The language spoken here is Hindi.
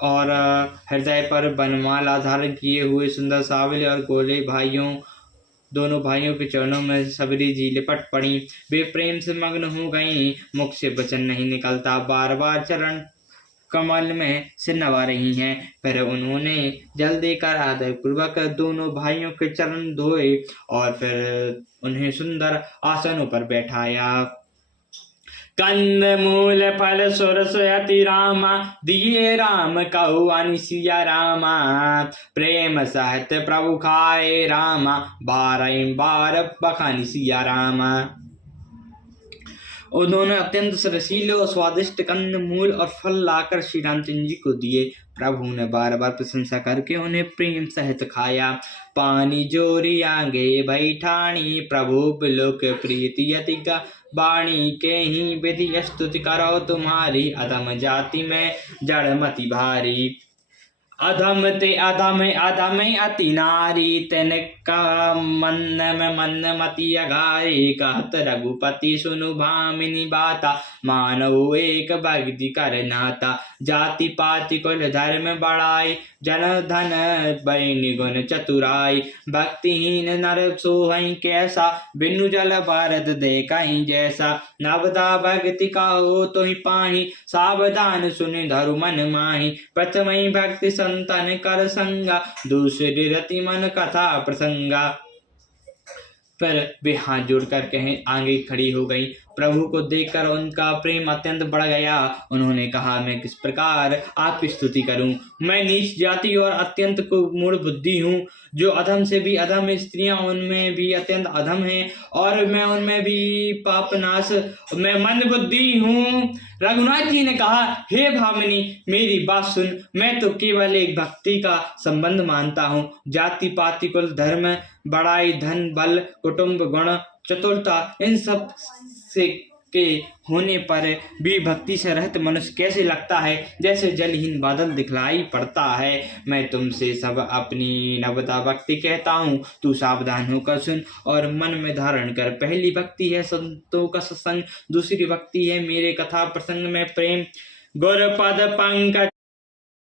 और हृदय पर वनमाला धारण किए हुए सुंदर सांवले और गोले दोनों भाइयों के चरणों में सबरी जी लिपट पड़ी। वे प्रेम से मग्न हो गईं, मुख से वचन नहीं निकलता, बार बार चरण कमल में सिर नवा रही हैं। फिर उन्होंने जल देकर आदर पूर्वक दोनों भाइयों के चरण धोए और फिर उन्हें सुंदर आसनों पर बैठाया। कंद मूल फल सुरस अति रामा, दिए राम कहु अनि सिया रामा। प्रेम सहित प्रभु खाए रामा, बार बखानी सिया रामा। उन्होंने अत्यंत रसीले और स्वादिष्ट कंद मूल और फल लाकर श्री रामचंद्र जी को दिए। प्रभु ने बार बार प्रशंसा करके उन्हें प्रेम सहित खाया। पानी जोरी आगे बैठानी, प्रभु बिलोक प्रीति अति वाणी के ही विधि स्तुति करो तुम्हारी, अधम जाति में जड़मति भारी। अधम ते अधम अधम अति नारी, तिनका मन मति अघारी। कहत रघुपति सुनु भामिनी बाता, मानव एक भक्ति कर नाता। जाति पाति कुल धर्म बढ़ाई, जन धन बनि गुण चतुराई। भक्तिहीन नर सोहई कैसा, बिनु जल भारत देखहि जैसा। नवदा भक्ति कहो तुहि पाहि, सावधान सुनि धरु मन माहि। प्रथमहि भक्ति संतन कर संगा, दूसरी रति मन कथा प्रसंगा। फिर वे हाथ जोड़कर कहें आगे खड़ी हो गई। प्रभु को देखकर उनका प्रेम अत्यंत बढ़ गया। उन्होंने कहा, मैं किस प्रकार आपकी स्तुति करूं। मैं नीच जाति और अत्यंत मूढ़ बुद्धि हूँ। जो अधम से भी अधम स्त्रियां उनमें भी अत्यंत अधम हैं, और मैं उनमें भी पापनाश, मैं मंद बुद्धि हूँ। रघुनाथ जी ने कहा, हे भामिनी, मेरी बात सुन। मैं तो केवल एक भक्ति का संबंध मानता हूँ। जाति पाति कुल धर्म बड़ाई धन बल कुटुंब गुण चतुरता, इन सब से के होने पर भी भक्ति से रहित मनुष्य कैसे लगता है, जैसे जलहीन बादल दिखलाई पड़ता है। मैं तुमसे सब अपनी नवदा भक्ति कहता हूँ, तू सावधान होकर सुन और मन में धारण कर। पहली भक्ति है संतों का सत्संग, दूसरी भक्ति है मेरे कथा प्रसंग में प्रेम। गुरपद पंकज